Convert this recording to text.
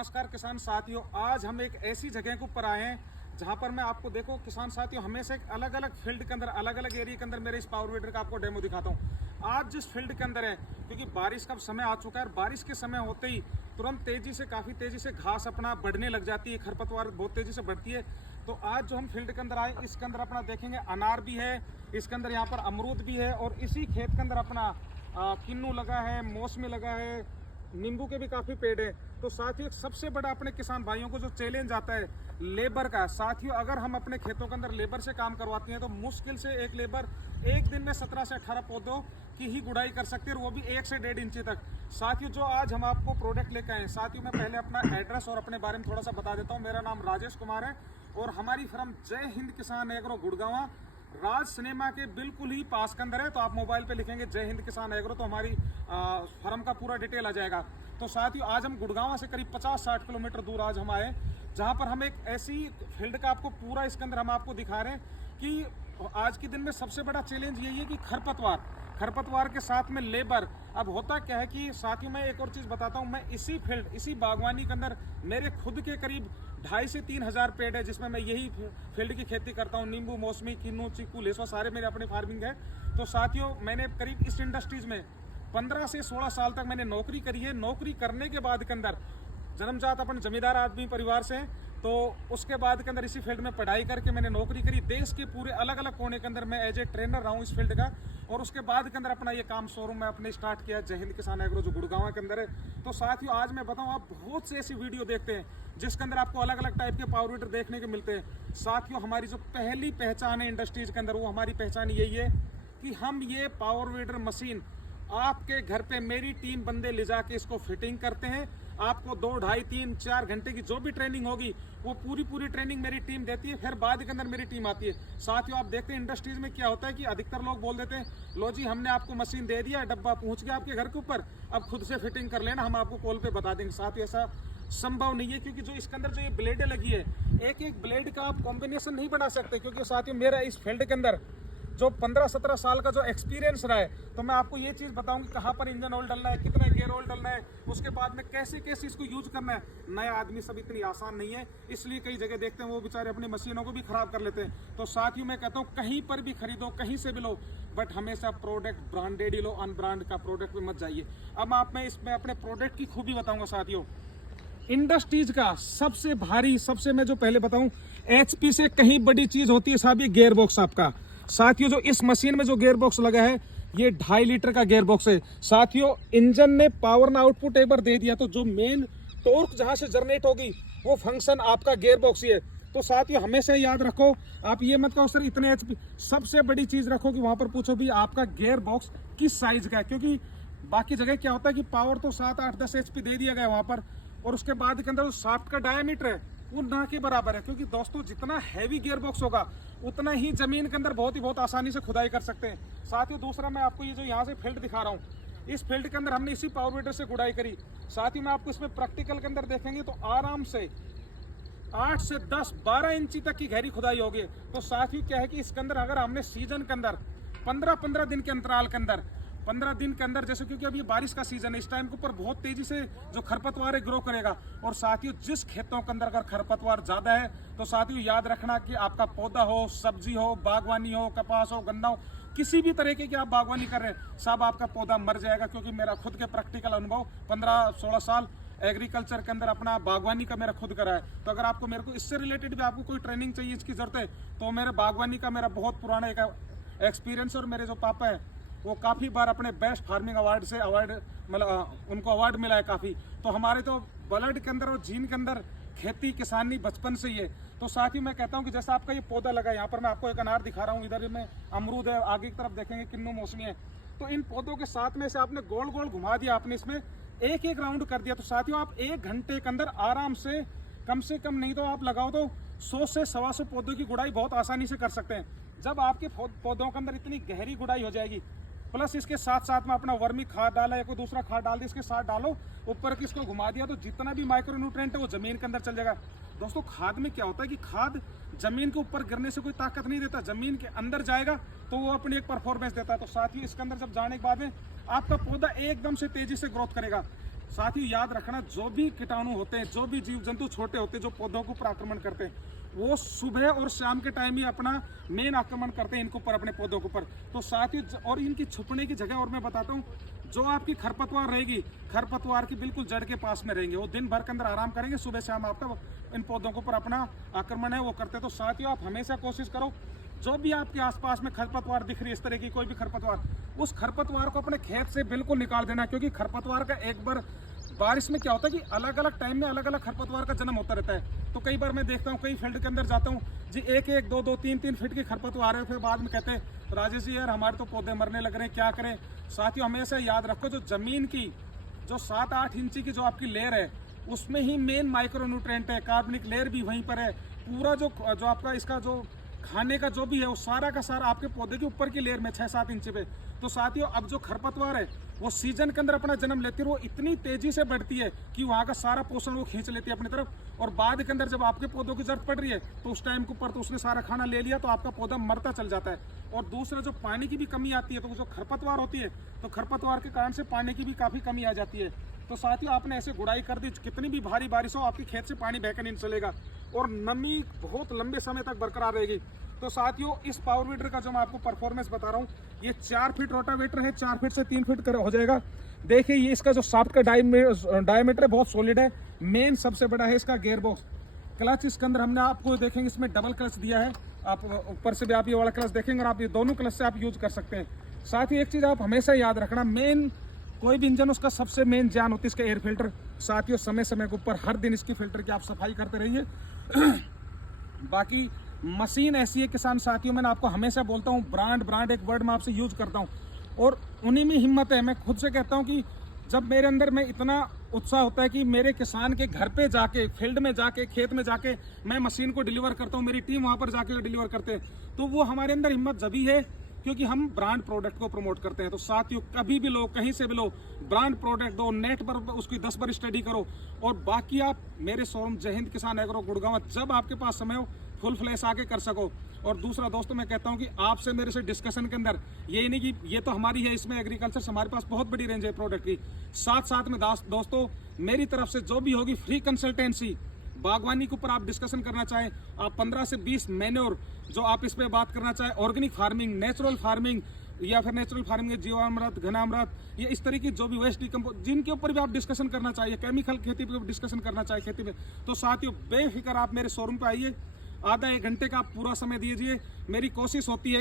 नमस्कार किसान साथियों, आज हम एक ऐसी जगह के ऊपर आए हैं जहां पर मैं आपको देखो किसान साथियों हमेशा एक अलग अलग फील्ड के अंदर अलग अलग एरिया के अंदर मेरे इस पावर वीडर का आपको डेमो दिखाता हूं। आज जिस फील्ड के अंदर है, क्योंकि बारिश का समय आ चुका है और बारिश के समय होते ही तुरंत काफ़ी तेजी से घास अपना बढ़ने लग जाती है, खरपतवार बहुत तेजी से बढ़ती है। तो आज जो हम फील्ड के अंदर आए, इसके अंदर अपना देखेंगे अनार भी है, इसके अंदर यहाँ पर अमरूद भी है और इसी खेत के अंदर अपना किन्नू लगा है, मौसमी लगा है, नींबू के भी काफ़ी पेड़ है। तो साथियों एक सबसे बड़ा अपने किसान भाइयों को जो चैलेंज आता है लेबर का, साथियों अगर हम अपने खेतों के अंदर लेबर से काम करवाते हैं तो मुश्किल से एक लेबर एक दिन में 17 से 18 पौधों की ही गुड़ाई कर सकती है और वो भी 1 से 1.5 इंची तक। साथियों जो आज हम आपको प्रोडक्ट लेकर आए, साथियों मैं पहले अपना एड्रेस और अपने बारे में थोड़ा सा बता देता हूँ। मेरा नाम राजेश कुमार है और हमारी फर्म जय हिंद किसान एग्रो गुड़गांव राज सिनेमा के बिल्कुल ही पास के अंदर है। तो आप मोबाइल पे लिखेंगे जय हिंद किसान एग्रो तो हमारी फर्म का पूरा डिटेल आ जाएगा। तो साथियों आज हम गुड़गांव से करीब 50-60 किलोमीटर दूर आज हम आए, जहां पर हम एक ऐसी फील्ड का आपको पूरा इसके अंदर हम आपको दिखा रहे हैं कि आज के दिन में सबसे बड़ा चैलेंज यही है कि खरपतवार के साथ में लेबर। अब होता क्या है कि साथियों मैं एक और चीज़ बताता हूँ, मैं इसी बागवानी के अंदर मेरे खुद के करीब 2,500 से 3,000 पेड़ है, जिसमें मैं यही फील्ड की खेती करता हूँ। नींबू, मौसमी, किन्नू, चीकू, लेसवा सारे मेरे अपने फार्मिंग है। तो साथियों मैंने करीब इस इंडस्ट्रीज में 15 से 16 साल तक मैंने नौकरी करी है। नौकरी करने के बाद के अंदर जन्मजात अपन जमींदार आदमी परिवार से हैं, तो उसके बाद के अंदर इसी फील्ड में पढ़ाई करके मैंने नौकरी करी। देश के पूरे अलग अलग कोने के अंदर मैं एज ए ट्रेनर रहा हूँ इस फील्ड का। और उसके बाद के अंदर अपना ये काम शोरूम में अपने स्टार्ट किया जय हिंद किसान एग्रो जो गुड़गांव के अंदर है। तो साथियों आज मैं बताऊँ, आप बहुत से ऐसी वीडियो देखते हैं जिसके अंदर आपको अलग अलग टाइप के पावर वीडर देखने को मिलते हैं। साथियों हमारी जो पहली पहचान है इंडस्ट्रीज के अंदर, वो हमारी पहचान यही है कि हम ये पावर वीडर मशीन आपके घर पे मेरी टीम बंदे ले जाके इसको फिटिंग करते हैं। आपको 2, 2.5, 3, 4 घंटे की जो भी ट्रेनिंग होगी वो पूरी ट्रेनिंग मेरी टीम देती है। फिर बाद के अंदर मेरी टीम आती है। साथियों आप देखते हैं इंडस्ट्रीज में क्या होता है कि अधिकतर लोग बोल देते हैं लो जी हमने आपको मशीन दे दिया, डब्बा पहुंच गया आपके घर के ऊपर, अब खुद से फिटिंग कर लेना, हम आपको कॉल पे बता देंगे। साथियों ऐसा संभव नहीं है, क्योंकि जो इसके अंदर जो ये ब्लेडें लगी है, एक एक ब्लेड का आप कॉम्बिनेशन नहीं बना सकते। क्योंकि साथियों मेरा इस फील्ड के अंदर जो 15-17 साल का जो एक्सपीरियंस रहा है, तो मैं आपको ये चीज़ बताऊंगी कहाँ पर इंजन ऑयल डालना है, कितना गियर ऑयल डालना है, उसके बाद में कैसे इसको यूज करना है। नया आदमी सब इतनी आसान नहीं है, इसलिए कई जगह देखते हैं वो बेचारे अपनी मशीनों को भी खराब कर लेते हैं। तो साथ ही मैं कहता हूँ कहीं पर भी खरीदो, कहीं से भी लो, बट हमेशा प्रोडक्ट ब्रांडेड ही लो, अनब्रांड का प्रोडक्ट में मत जाइए। अब आप मैं इसमें अपने प्रोडक्ट की खूबी बताऊंगा। साथियों इंडस्ट्रीज का सबसे भारी, सबसे मैं जो पहले बताऊं, HP से कहीं बड़ी चीज होती है साहब ये गियर बॉक्स आपका। साथियों जो इस मशीन में जो गियर बॉक्स लगा है ये 2.5 लीटर का गियर बॉक्स है। साथियों इंजन ने पावर ना आउटपुट एक बार दे दिया तो जो मेन टॉर्क जहां से जनरेट होगी वो फंक्शन आपका गियर बॉक्स ही है। तो साथियों हमेशा याद रखो, आप ये मत कहो सर इतने HP, सबसे बड़ी चीज रखो कि वहां पर पूछो भी आपका गियर बॉक्स किस साइज का है। क्योंकि बाकी जगह क्या होता है कि पावर तो 7, 8, 10 HP दे दिया गया वहां पर, और उसके बाद के अंदर जो शाफ्ट का डायमीटर है वो ना के बराबर है। क्योंकि दोस्तों जितना हैवी गियर बॉक्स होगा उतना ही जमीन के अंदर बहुत आसानी से खुदाई कर सकते हैं। साथ ही दूसरा मैं आपको ये जो यहाँ से फील्ड दिखा रहा हूँ, इस फील्ड के अंदर हमने इसी पावर वीडर से गुड़ाई करी। साथ ही मैं आपको इसमें प्रैक्टिकल के अंदर देखेंगे तो आराम से 8 से 10, 12 इंची तक की गहरी खुदाई होगी। तो साथ ही क्या है कि इसके अंदर अगर हमने सीजन के अंदर 15-15 दिन के अंतराल के अंदर 15 दिन के अंदर, जैसे क्योंकि अभी बारिश का सीजन है, इस टाइम के ऊपर बहुत तेजी से जो खरपतवार है ग्रो करेगा। और साथियों जिस खेतों के अंदर अगर खरपतवार ज्यादा है तो साथियों याद रखना कि आपका पौधा हो, सब्जी हो, बागवानी हो, कपास हो, गन्ना हो, किसी भी तरीके की आप बागवानी कर रहे हैं, सब आपका पौधा मर जाएगा। क्योंकि मेरा खुद के प्रैक्टिकल अनुभव 15-16 साल एग्रीकल्चर के अंदर अपना बागवानी का मेरा खुद करा है। तो अगर आपको मेरे को इससे रिलेटेड भी आपको कोई ट्रेनिंग चाहिए, इसकी जरूरत है, तो मेरे बागवानी का मेरा बहुत पुराना एक एक्सपीरियंस। और मेरे जो पापा है वो काफ़ी बार अपने बेस्ट फार्मिंग अवार्ड से मतलब उनको अवार्ड मिला है काफ़ी। तो हमारे तो ब्लड के अंदर और जीन के अंदर खेती किसानी बचपन से ही है। तो साथ ही मैं कहता हूँ कि जैसा आपका ये पौधा लगा है, यहाँ पर मैं आपको एक अनार दिखा रहा हूँ, इधर में अमरूद है, आगे की तरफ देखेंगे किन्नू, मौसमी है। तो इन पौधों के साथ में से आपने गोल गोल घुमा दिया, आपने इसमें एक एक राउंड कर दिया। तो साथियों आप 1 घंटे के अंदर आराम से कम नहीं तो आप लगाओ तो 100 से 125 पौधों की गुड़ाई बहुत आसानी से कर सकते हैं। जब आपके पौधों के अंदर इतनी गहरी गुड़ाई हो जाएगी, प्लस इसके साथ साथ में अपना वर्मी खाद डाला या कोई दूसरा खाद डाल दिया, इसके साथ डालो, ऊपर की इसको घुमा दिया, तो जितना भी माइक्रो न्यूट्रिएंट है वो जमीन के अंदर चल जाएगा। दोस्तों खाद में क्या होता है कि खाद जमीन के ऊपर गिरने से कोई ताकत नहीं देता, जमीन के अंदर जाएगा तो वो अपनी एक परफॉर्मेंस देता है। तो साथ ही इसके अंदर जब जाने के बाद में आपका पौधा एकदम से तेजी से ग्रोथ करेगा। साथ ही याद रखना, जो भी कीटाणु होते हैं, जो भी जीव जंतु छोटे होते हैं जो पौधों के ऊपर आक्रमण करते हैं, वो सुबह और शाम के टाइम ही अपना मेन आक्रमण करते हैं इनके ऊपर, अपने पौधों के ऊपर। तो साथ ही और इनकी छुपने की जगह और मैं बताता हूँ, जो आपकी खरपतवार रहेगी, खरपतवार की बिल्कुल जड़ के पास में रहेंगे, वो दिन भर के अंदर आराम करेंगे, सुबह शाम आपका इन पौधों के ऊपर अपना आक्रमण है वो करते हैं। तो साथियों, आप हमेशा कोशिश करो, जो भी आपके आसपास में खरपतवार दिख रही है, इस तरह की कोई भी खरपतवार, उस खरपतवार को अपने खेत से बिल्कुल निकाल देना, क्योंकि खरपतवार का एक बार बारिश में क्या होता है कि अलग अलग टाइम में अलग अलग खरपतवार का जन्म होता रहता है। तो कई बार मैं देखता हूँ, कई फील्ड के अंदर जाता हूँ जी, एक एक दो दो तीन तीन फीट की खरपतवार है, फिर बाद में कहते हैं राजेश जी यार हमारे तो पौधे मरने लग रहे हैं, क्या करें। साथियों, हमेशा याद रखो, जो जमीन की जो 7-8 इंची की जो आपकी लेयर है, उसमें ही मेन माइक्रो न्यूट्रिएंट है, कार्बनिक लेयर भी वहीं पर है, पूरा जो आपका इसका जो खाने का जो भी है वो सारा का सारा आपके पौधे के ऊपर की लेयर में 6-7 इंच पे। तो साथियों, अब जो खरपतवार है वो सीजन के अंदर अपना जन्म लेती है, वो इतनी तेजी से बढ़ती है कि वहाँ का सारा पोषण वो खींच लेती है अपनी तरफ, और बाद के अंदर जब आपके पौधों की जरूरत पड़ रही है तो उस टाइम के ऊपर तो उसने सारा खाना ले लिया, तो आपका पौधा मरता चल जाता है। और दूसरा, जो पानी की भी कमी आती है, तो जो खरपतवार होती है, तो खरपतवार के कारण से पानी की भी काफ़ी कमी आ जाती है। तो साथियों, आपने ऐसे गुड़ाई कर दी, कितनी भी भारी बारिश हो आपके खेत से पानी बहकर नहीं चलेगा, और नमी बहुत लंबे समय तक बरकरार रहेगी। तो साथियों, इस पावर वीडर का जो मैं आपको परफॉर्मेंस बता रहा हूँ, ये 4 फीट रोटावेटर है, 4 फीट से 3 फीट हो जाएगा। देखिए, ये इसका जो शाफ्ट का डायमीटर है बहुत सॉलिड है। मेन सबसे बड़ा है इसका गियर बॉक्स। क्लच इसके अंदर हमने आपको देखेंगे इसमें डबल क्लच दिया है, आप ऊपर से भी आप ये वाला क्लच देखेंगे, और आप ये दोनों क्लच से आप यूज कर सकते हैं। साथ ही एक चीज़ आप हमेशा याद रखना, मेन कोई भी इंजन उसका सबसे मेन जान होती है इसका एयर फिल्टर। साथियों, समय समय के ऊपर हर दिन इसकी फिल्टर की आप सफाई करते रहिए। बाकी मशीन ऐसी है किसान साथियों, मैंने आपको हमेशा बोलता हूँ, ब्रांड एक वर्ड मैं आपसे यूज करता हूँ, और उन्हीं में हिम्मत है। मैं खुद से कहता हूँ कि जब मेरे अंदर में इतना उत्साह होता है कि मेरे किसान के घर पे जाके, फील्ड में जाके, खेत में जाके मैं मशीन को डिलीवर करता हूँ, मेरी टीम वहाँ पर जाके डिलीवर करते हैं, तो वो हमारे अंदर हिम्मत जभी है क्योंकि हम ब्रांड प्रोडक्ट को प्रमोट करते हैं। तो साथियों, कभी भी लो, कहीं से भी लो, ब्रांड प्रोडक्ट दो, नेट पर उसकी 10 बार स्टडी करो, और बाकी आप मेरे शोरूम जय हिंद किसान एग्रो गुड़गांव, जब आपके पास समय हो फुल फ्लैश आके कर सको। और दूसरा दोस्तों, मैं कहता हूं कि आपसे मेरे से डिस्कशन के अंदर यही नहीं कि ये तो हमारी है, इसमें एग्रीकल्चर से हमारे पास बहुत बड़ी रेंज है प्रोडक्ट की, साथ में दोस्तों मेरी तरफ से जो भी होगी फ्री कंसल्टेंसी, बागवानी के ऊपर आप डिस्कशन करना चाहें, आप 15 से 20 मैन्योर जो आप इस पे बात करना चाहें, ऑर्गेनिक फार्मिंग, नेचुरल फार्मिंग, या फिर नेचुरल फार्मिंग, जीवामृत, घनामृत, ये इस तरह की जो भी वेस्ट डिकम्पोज, जिनके ऊपर भी आप डिस्कशन करना चाहिए, केमिकल खेती पे डिस्कशन करना चाहिए खेती में, तो साथियों बेफिक्र आप मेरे शोरूम पे आइए, आधा 1 घंटे का आप पूरा समय दीजिए। मेरी कोशिश होती है